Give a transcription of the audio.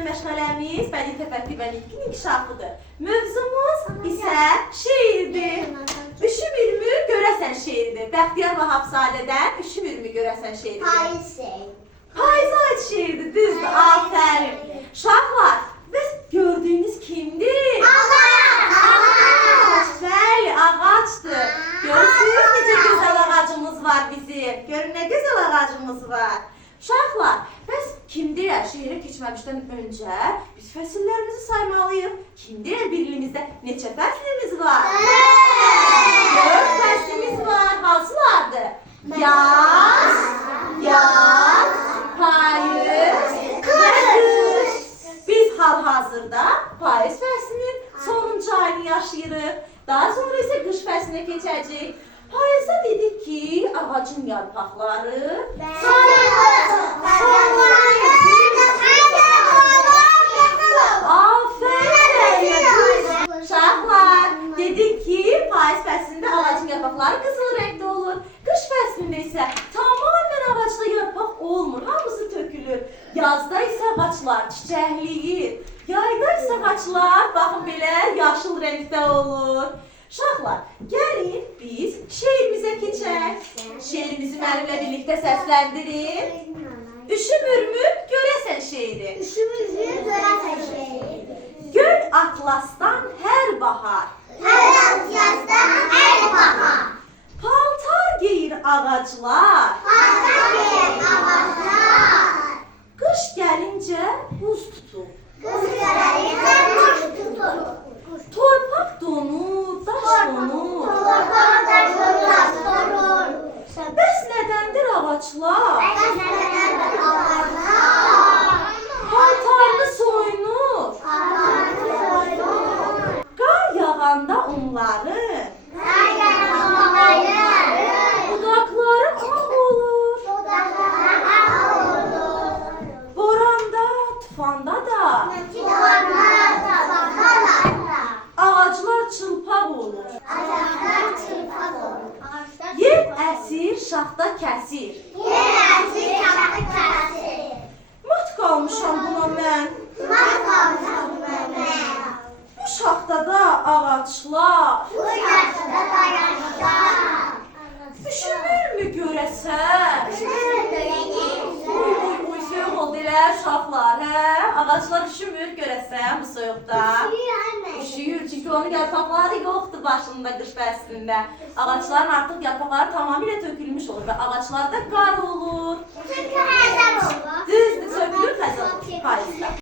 dünən məşğələmiz bədii təfəkkür və nitqin inkişafıdır. Mövzumuz isə şeirdir. Üşümürmü görəsən şeiridir. Bəxtiyar Vahabzadədən Üşümürmü görəsən şeiridir. Payıza aid şeirdir, düzdür, afərin. Uşaqlar, və gördüyünüz kimdir? Ağac! Bəli, ağacdır. Görürsünüz necə gözəl ağacımız var bizim. Görün nə gözəl ağacımız var. Uşaqlar, bəs kimdir? Şeirə keçməmişdən öncə biz fəsillərimizi saymalıyıq. Kimdir? Bir ilimizdə neçə fəslimiz var? 4 fəslimiz var. Hansılardır? Yaz, payız və qış. Biz hal-hazırda payız fəslinin sonuncu ayını yaşayırıq. Daha sonra isə qış fəslinə keçəcək. Payızda dedik ki, ağacın yarpaqları Uşaqlar, dedik ki, payız fəslində ağacın yarpaqları qızıl rəngdə olur. Qış fəslində isə tamamilə ağacda yarpaq olmur, hamısı tökülür. Yazda isə ağaclar çiçəkləyir. Yayda isə ağaclar, baxın belə, yaşıl rəngdə olur. Uşaqlar, gəlin biz şeirimizə keçək. Şeirimizi mənimlə birlikdə səsləndirin. Üşümürmü görəsən şeiri. Göl atlasdan hər bahar. Paltar geyir ağaclar. Qış gəlincə buz tutur. Torpaq donur, daş donur. Bəs nədəndir ağaclar? Paltarını soyunur. Qar yağanda onları budaqları ağ olur. Boranda, tufanda da ağaclar çılpaq olur. Yer əsir, şaxta kəsir. Mat qalmışam buna mən. Bu şaxtada ağaclar üşümürmü görəsən? Uy, soyuq oldu elə uşaqlar, hə? Ağaclar üşümür görəsən bu soyuqda? Üşüyür, çünki onun yarpaqları yoxdur başında qış fəslində. Ağacların artıq yarpaqları tamamilə tökülmüş olur və ağaclarda qar olur. Düzdür, tökülür payızda.